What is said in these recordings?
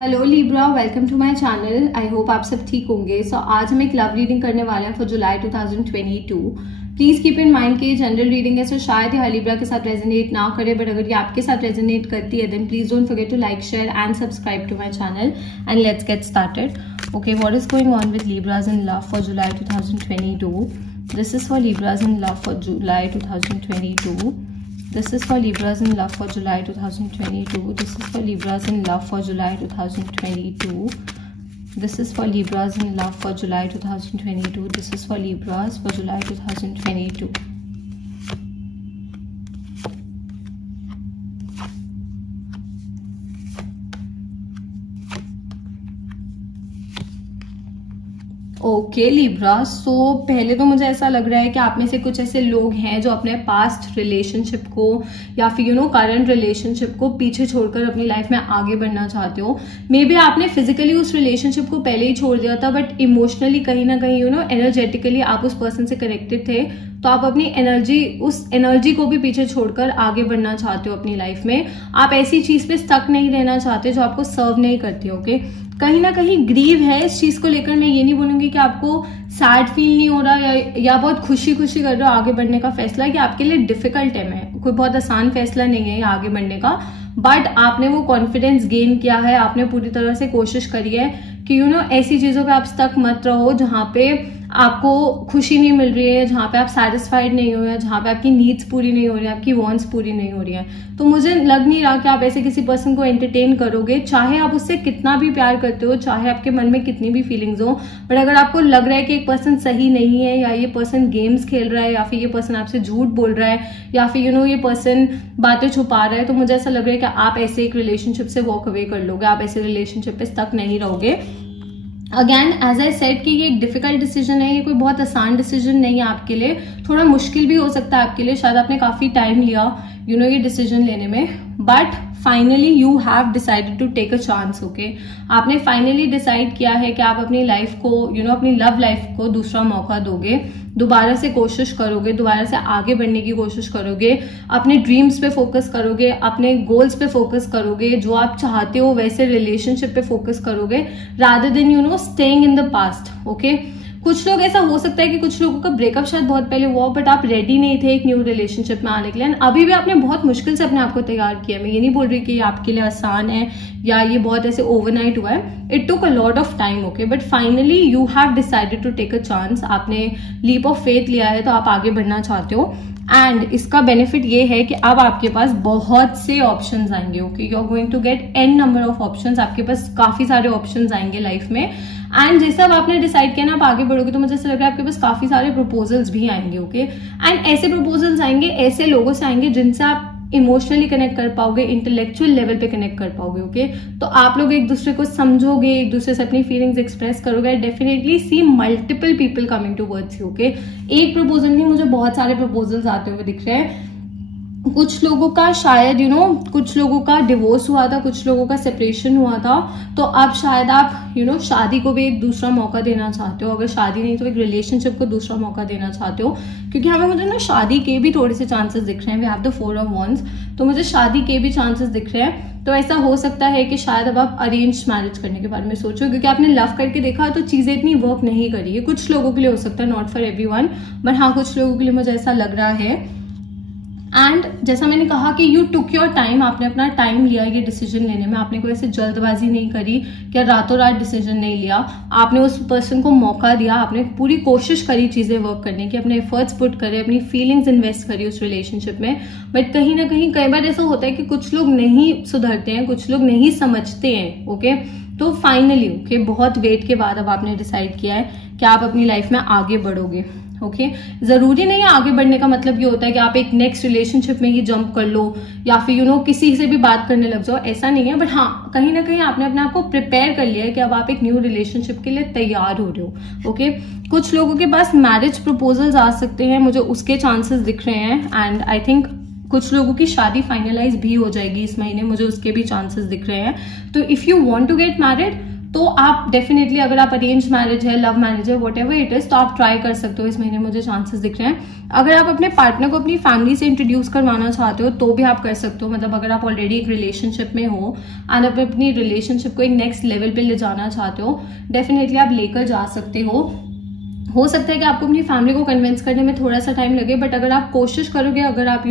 Hello Libra, welcome to my channel. I hope आप सब ठीक होंगे। आज हम एक लव रीडिंग करने वाले हैं for July 2022। Please keep in mind कि ये जनरल रीडिंग है, सो शायद ये लिब्रा के साथ रेजोनेट ना करे, बट अगर ये आपके साथ रेजोनेट करती है then please don't forget to like, share and subscribe to my channel and let's get started. Okay, what is going on with Libras in love for July 2022? This is for Libras in love for July 2022. This is for Libras in love for July 2022. This is for Libras in love for July 2022. This is for Libras in love for July 2022. This is for Libras for July 2022. Okay Libra, so पहले तो मुझे ऐसा लग रहा है कि आप में से कुछ ऐसे लोग हैं जो अपने पास्ट रिलेशनशिप को या फिर करंट रिलेशनशिप को पीछे छोड़कर अपनी लाइफ में आगे बढ़ना चाहते हो। मे बी आपने फिजिकली उस रिलेशनशिप को पहले ही छोड़ दिया था, बट इमोशनली कहीं ना कहीं एनर्जेटिकली आप उस पर्सन से कनेक्टेड थे, तो आप अपनी उस एनर्जी को भी पीछे छोड़कर आगे बढ़ना चाहते हो अपनी लाइफ में। आप ऐसी चीज पे स्टक नहीं रहना चाहते जो आपको सर्व नहीं करती। ओके, कहीं ना कहीं ग्रीव है इस चीज को लेकर। मैं ये नहीं बोलूंगी कि आपको सैड फील नहीं हो रहा या बहुत खुशी खुशी कर रहे हो आगे बढ़ने का फैसला, कि आपके लिए डिफिकल्ट है, कोई बहुत आसान फैसला नहीं है ये आगे बढ़ने का, बट आपने वो कॉन्फिडेंस गेन किया है, आपने पूरी तरह से कोशिश करी है कि ऐसी चीजों पे आप स्टक मत रहो जहां पे आपको खुशी नहीं मिल रही है, जहां पे आप सेटिस्फाइड नहीं हो रहे हैं, जहां पे आपकी नीड्स पूरी नहीं हो रही है, आपकी वांट्स पूरी नहीं हो रही है। तो मुझे लग नहीं रहा कि आप ऐसे किसी पर्सन को एंटरटेन करोगे, चाहे आप उससे कितना भी प्यार करते हो, चाहे आपके मन में कितनी भी फीलिंग्स हो। बट अगर आपको लग रहा है कि एक पर्सन सही नहीं है, या ये पर्सन गेम्स खेल रहा है, या फिर ये पर्सन आपसे झूठ बोल रहा है, या फिर ये पर्सन बातें छुपा रहा है, तो मुझे ऐसा लग रहा है कि आप ऐसे एक रिलेशनशिप से वॉक अवे कर लोगे, आप ऐसे रिलेशनशिप पे स्टक नहीं रहोगे। अगेन एज आई सेड कि ये एक डिफिकल्ट डिसीजन है, ये कोई बहुत आसान डिसीजन नहीं है आपके लिए, थोड़ा मुश्किल भी हो सकता है आपके लिए, शायद आपने काफी टाइम लिया ये डिसीजन लेने में, but finally you have decided to take a chance. Okay, आपने फाइनली डिसाइड किया है कि आप अपनी लाइफ को अपनी लव लाइफ को दूसरा मौका दोगे, दोबारा से कोशिश करोगे, दोबारा से आगे बढ़ने की कोशिश करोगे, अपने ड्रीम्स पे फोकस करोगे, अपने गोल्स पे फोकस करोगे, जो आप चाहते हो वैसे रिलेशनशिप पे फोकस करोगे, rather than staying in the past. Okay, कुछ लोग ऐसा हो सकता है कि कुछ लोगों का ब्रेकअप शायद बहुत पहले हुआ, बट आप रेडी नहीं थे एक न्यू रिलेशनशिप में आने के लिए। अभी भी आपने बहुत मुश्किल से अपने आप को तैयार किया। मैं ये नहीं बोल रही कि ये आपके लिए आसान है या ये बहुत ऐसे ओवरनाइट हुआ है, it took a lot of time. Okay, but finally you have decided to take a chance, आपने लीप ऑफ फेथ लिया है, तो आप आगे बढ़ना चाहते हो। एंड इसका बेनिफिट ये है कि अब आपके पास बहुत से ऑप्शंस आएंगे। Okay, you are going to get an number of options, आपके पास काफी सारे ऑप्शंस आएंगे लाइफ में। एंड जैसे अब आपने डिसाइड किया ना आप आगे बढ़ोगे, तो मुझे ऐसा लग रहा है आपके पास काफी सारे प्रपोजल्स भी आएंगे। ओके, एंड ऐसे प्रपोजल्स आएंगे, ऐसे लोगों से आएंगे जिनसे आप इमोशनली कनेक्ट कर पाओगे, इंटेलेक्चुअल लेवल पे कनेक्ट कर पाओगे। ओके, तो आप लोग एक दूसरे को समझोगे, एक दूसरे से अपनी फीलिंग्स एक्सप्रेस करोगे, definitely see multiple people coming towards you. Okay, एक प्रपोजल नहीं, मुझे बहुत सारे प्रपोजल्स आते हुए दिख रहे हैं। कुछ लोगों का शायद कुछ लोगों का डिवोर्स हुआ था, कुछ लोगों का सेपरेशन हुआ था, तो अब शायद आप शादी को भी एक दूसरा मौका देना चाहते हो। अगर शादी नहीं तो एक रिलेशनशिप को दूसरा मौका देना चाहते हो, क्योंकि हमें मुझे शादी के भी थोड़े से चांसेस दिख रहे हैं। We have the 4 of Wands, तो मुझे शादी के भी चांसेस दिख रहे हैं। तो ऐसा हो सकता है कि शायद अब आप अरेंज मैरिज करने के बारे में सोचो, क्योंकि आपने लव करके देखा तो चीजें इतनी वर्क नहीं करी है। कुछ लोगों के लिए हो सकता है, नॉट फॉर एवरीवन, बट हाँ कुछ लोगों के लिए मुझे ऐसा लग रहा है। एंड जैसा मैंने कहा कि यू टुक योर टाइम, आपने अपना टाइम लिया ये डिसीजन लेने में, आपने कोई ऐसे जल्दबाजी नहीं करी क्या रातों रात डिसीजन नहीं लिया, आपने उस पर्सन को मौका दिया, आपने पूरी कोशिश करी चीजें वर्क करने की, अपने एफर्ट्स पुट करे, अपनी फीलिंग्स इन्वेस्ट करी उस रिलेशनशिप में। बट कहीं ना कहीं कई बार ऐसा होता है कि कुछ लोग नहीं सुधरते हैं, कुछ लोग नहीं समझते हैं। ओके, तो फाइनली बहुत वेट के बाद अब आपने डिसाइड किया है कि आप अपनी लाइफ में आगे बढ़ोगे। ओके, जरूरी नहीं है आगे बढ़ने का मतलब ये होता है कि आप एक नेक्स्ट रिलेशनशिप में ही जंप कर लो या फिर किसी से भी बात करने लग जाओ, ऐसा नहीं है। बट हाँ, कहीं ना कहीं आपने अपने आप को प्रिपेयर कर लिया है कि अब आप एक न्यू रिलेशनशिप के लिए तैयार हो रहे हो। ओके, कुछ लोगों के पास मैरिज प्रपोजल्स आ सकते हैं, मुझे उसके चांसेस दिख रहे हैं। एंड आई थिंक कुछ लोगों की शादी फाइनलाइज भी हो जाएगी इस महीने, मुझे उसके भी चांसेस दिख रहे हैं। तो if you want to get married, तो आप डेफिनेटली अगर आप अरेंज मैरिज है, लव मैरिज है, वट एवर इट इज, तो आप ट्राई कर सकते हो। इस महीने मुझे चांसेस दिख रहे हैं। अगर आप अपने पार्टनर को अपनी फैमिली से इंट्रोड्यूस करवाना चाहते हो तो भी आप कर सकते हो। मतलब अगर आप ऑलरेडी एक रिलेशनशिप में हो एंड आप अपनी रिलेशनशिप को एक नेक्स्ट लेवल पे ले जाना चाहते हो, डेफिनेटली आप लेकर जा सकते हो सकता है कि आपको अपनी फैमिली को कन्विंस करने में थोड़ा सा टाइम लगे, बट अगर आप कोशिश करोगे, अगर आप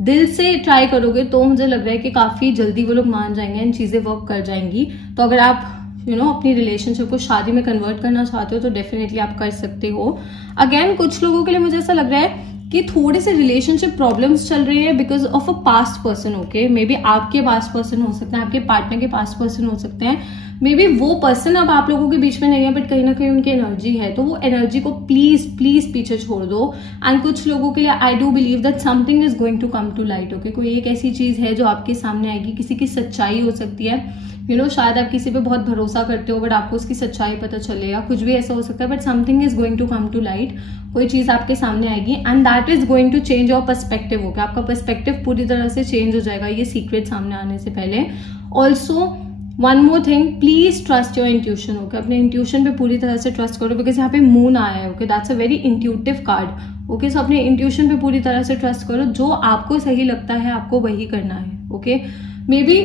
दिल से ट्राई करोगे, तो मुझे लग रहा है कि काफी जल्दी वो लोग मान जाएंगे एंड चीजें वर्क कर जाएंगी। तो अगर आप अपनी रिलेशनशिप को शादी में कन्वर्ट करना चाहते हो तो डेफिनेटली आप कर सकते हो। अगेन कुछ लोगों के लिए मुझे ऐसा लग रहा है कि थोड़े से रिलेशनशिप प्रॉब्लम्स चल रही है because of a past person. Okay, may be आपके पास्ट पर्सन हो सकते हैं, आपके पार्टनर के पास्ट पर्सन हो सकते हैं, मे बी वो पर्सन अब आप लोगों के बीच में नहीं है, बट कहीं ना कहीं उनकी एनर्जी है, तो वो एनर्जी को प्लीज प्लीज पीछे छोड़ दो। एंड कुछ लोगों के लिए I do believe that something is going to come to light. Okay, कोई एक ऐसी चीज है जो आपके सामने आएगी, किसी की सच्चाई हो सकती है। शायद आप किसी पे बहुत भरोसा करते हो बट आपको उसकी सच्चाई पता चले, या कुछ भी ऐसा हो सकता है, but something is going to come to light. कोई चीज आपके सामने आएगी and that is going to change your perspective. Okay, आपका पर्सपेक्टिव पूरी तरह से चेंज हो जाएगा ये सीक्रेट सामने आने से पहले। Also one more thing, please trust your intuition. Okay, अपने इंट्यूशन पे पूरी तरह से ट्रस्ट करो बिकॉज यहाँ पे मून आया है। Okay, that's a very intuitive card. Okay, so अपने इंट्यूशन पे पूरी तरह से ट्रस्ट करो, जो आपको सही लगता है आपको वही करना है। ओके, मे बी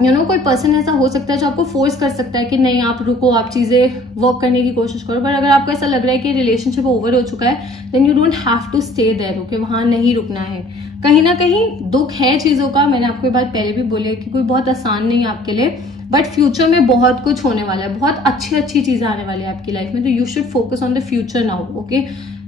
कोई पर्सन ऐसा हो सकता है जो आपको फोर्स कर सकता है कि नहीं आप रुको, आप चीजें वर्क करने की कोशिश करो, बट अगर आपको ऐसा लग रहा है कि रिलेशनशिप ओवर हो चुका है, then you don't have to stay there. Okay, वहां नहीं रुकना है। कहीं ना कहीं दुख है चीजों का, मैंने आपको ये बात पहले भी बोली है कि कोई बहुत आसान नहीं है आपके लिए, बट फ्यूचर में बहुत कुछ होने वाला है, बहुत अच्छी अच्छी चीजें आने वाली है आपकी लाइफ में, तो you should focus on the future now. Okay,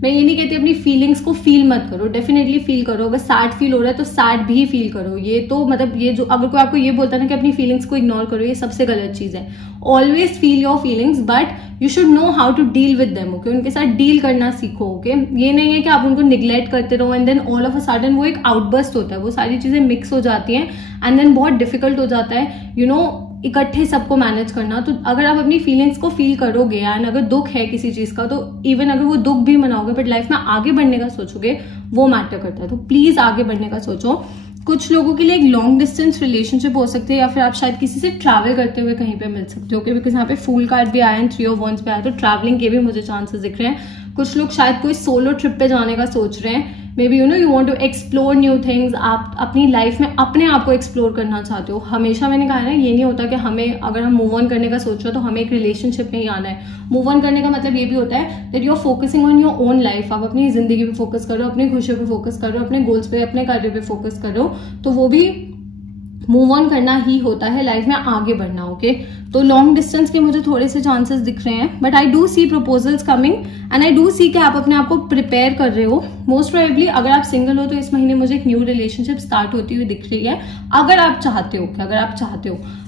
मैं ये नहीं कहती अपनी फीलिंग्स को फील मत करो, डेफिनेटली फील करो। अगर सैड फील हो रहा है तो सैड भी फील करो। ये तो मतलब ये जो अगर कोई आपको ये बोलता है ना कि अपनी फीलिंग्स को इग्नोर करो, ये सबसे गलत चीज है। Always feel your feelings but you should know how to deal with them. Okay, उनके साथ डील करना सीखो। ओके, ये नहीं है कि आप उनको निग्लेक्ट करते रहो and then all of a sudden वो एक आउटबर्स्ट होता है, वो सारी चीजें मिक्स हो जाती हैं एंड देन बहुत डिफिकल्ट हो जाता है इकट्ठे सबको मैनेज करना। तो अगर आप अपनी फीलिंग्स को फील करोगे एंड अगर दुख है किसी चीज का, तो इवन अगर वो दुख भी मनाओगे बट लाइफ में आगे बढ़ने का सोचोगे, वो मैटर करता है। तो प्लीज आगे बढ़ने का सोचो। कुछ लोगों के लिए एक लॉन्ग डिस्टेंस रिलेशनशिप हो सकती है, या फिर आप शायद किसी से ट्रैवल करते हुए कहीं पे मिल सकते हो। बिकॉज यहाँ पे फूल कार्ड भी आया है, 3 ऑफ वंस पे आया, तो ट्रैवलिंग के भी मुझे चांसेस दिख रहे हैं। कुछ लोग शायद कोई सोलो ट्रिप पे जाने का सोच रहे हैं। Maybe you want to explore new things. आप अपनी लाइफ में अपने आप को एक्सप्लोर करना चाहते हो। हमेशा मैंने कहा है ना, ये नहीं होता कि हमें अगर हम मूव ऑन करने का सोच रहे हो तो हमें एक रिलेशनशिप में ही आना है। मूव ऑन करने का मतलब ये भी होता है that you are focusing on your own life. आप अपनी जिंदगी पे फोकस करो, अपनी खुशियों पे फोकस करो, अपने गोल्स पे, अपने कार्य पे फोकस करो, तो वो भी मूव ऑन करना ही होता है, लाइफ में आगे बढ़ना। ओके, तो लॉन्ग डिस्टेंस के मुझे थोड़े से चांसेस दिख रहे हैं, but I do see proposals coming and I do see कि आप अपने आप को प्रिपेयर कर रहे हो। मोस्ट प्रोबेबली अगर आप सिंगल हो तो इस महीने मुझे एक न्यू रिलेशनशिप स्टार्ट होती हुई दिख रही है, अगर आप चाहते हो।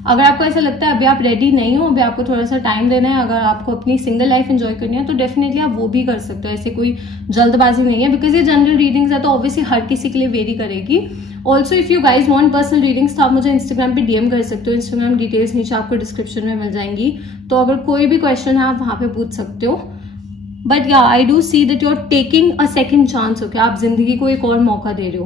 अगर आपको ऐसा लगता है अभी आप रेडी नहीं हो, अभी आपको थोड़ा सा टाइम देना है, अगर आपको अपनी सिंगल लाइफ एंजॉय करनी है, तो डेफिनेटली आप वो भी कर सकते हो। ऐसे कोई जल्दबाजी नहीं है, बिकॉज ये जनरल रीडिंग्स है तो ऑब्वियसली हर किसी के लिए वेरी करेगी। Also if you guys want personal readings तो आप मुझे इंस्टाग्राम पे डीएम कर सकते हो। इंस्टाग्राम डिटेल्स नीचे आपको डिस्क्रिप्शन में मिल जाएंगी, तो अगर कोई भी क्वेश्चन है आप वहां पे पूछ सकते हो। But yeah I do see that you are taking a second chance. Okay, आप जिंदगी को एक और मौका दे रहे हो।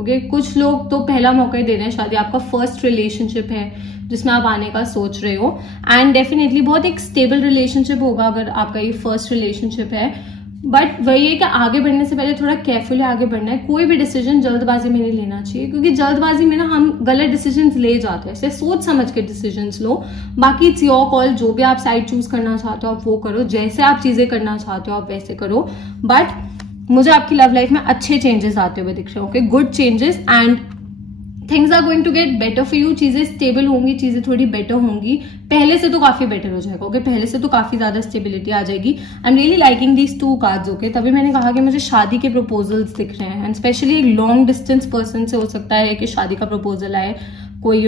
ओके, कुछ लोग तो पहला मौका ही दे रहे हैं, शायद आपका फर्स्ट रिलेशनशिप है जिसमें आप आने का सोच रहे हो, एंड डेफिनेटली बहुत एक स्टेबल रिलेशनशिप होगा अगर आपका ये फर्स्ट रिलेशनशिप है। बट वही है कि आगे बढ़ने से पहले थोड़ा केयरफुली आगे बढ़ना है। कोई भी डिसीजन जल्दबाजी में नहीं लेना चाहिए, क्योंकि जल्दबाजी में ना हम गलत डिसीजंस ले जाते हैं। ऐसे सोच समझ के डिसीजंस लो। बाकी इट्स योर कॉल, जो भी आप साइड चूज करना चाहते हो आप वो करो, जैसे आप चीजें करना चाहते हो आप वैसे करो। बट मुझे आपकी लव लाइफ में अच्छे चेंजेस आते हुए दिख रहे हैं। Okay, good changes and things are going to get better for you. चीजें स्टेबल होंगी, चीजें थोड़ी बेटर होंगी, पहले से तो काफी बेटर हो जाएगा। ओके, पहले से तो काफी ज्यादा स्टेबिलिटी आ जाएगी। I am really liking these 2 cards. Okay, तभी मैंने कहा कि मुझे शादी के प्रपोजल्स दिख रहे हैं, एंड स्पेशली एक लॉन्ग डिस्टेंस पर्सन से हो सकता है कि शादी का प्रपोजल आए। कोई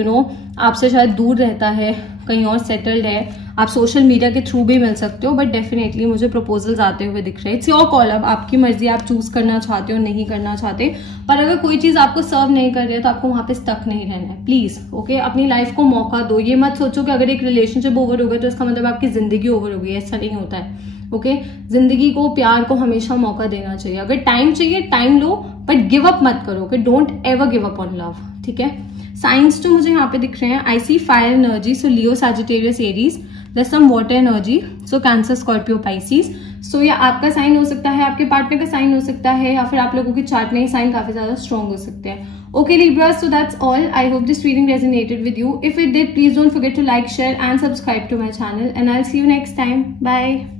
आपसे शायद दूर रहता है, कहीं और सेटल्ड है, आप सोशल मीडिया के थ्रू भी मिल सकते हो, बट डेफिनेटली मुझे प्रपोजल्स आते हुए दिख रहे हैं। इट्स योर कॉल, अब आपकी मर्जी, आप चूज करना चाहते हो नहीं करना चाहते। पर अगर कोई चीज आपको सर्व नहीं कर रही है तो आपको वहां पे स्टक नहीं रहना है। प्लीज ओके, अपनी लाइफ को मौका दो। ये मत सोचो कि अगर एक रिलेशनशिप ओवर हो गया तो इसका मतलब आपकी जिंदगी ओवर हो गई, ऐसा नहीं होता है। ओके, जिंदगी को, प्यार को हमेशा मौका देना चाहिए। अगर टाइम चाहिए time low, but give up मत करो। Okay, don't ever give up on love. ठीक है, साइंस जो मुझे यहाँ पे दिख रहे हैं, I see fire energy, so Leo, Sagittarius, Aries. There some water energy, so Cancer, Scorpio, Pisces. So या आपका साइन हो सकता है, आपके पार्टनर का साइन हो सकता है, या फिर आप लोगों के चार्ट में साइन काफी ज्यादा स्ट्रॉन्ग हो सकते हैं। Okay Libra, so that's all. I hope this reading resonated with you. If it did, please don't forget to like, share and subscribe to my channel, and I'll see you next time. Bye.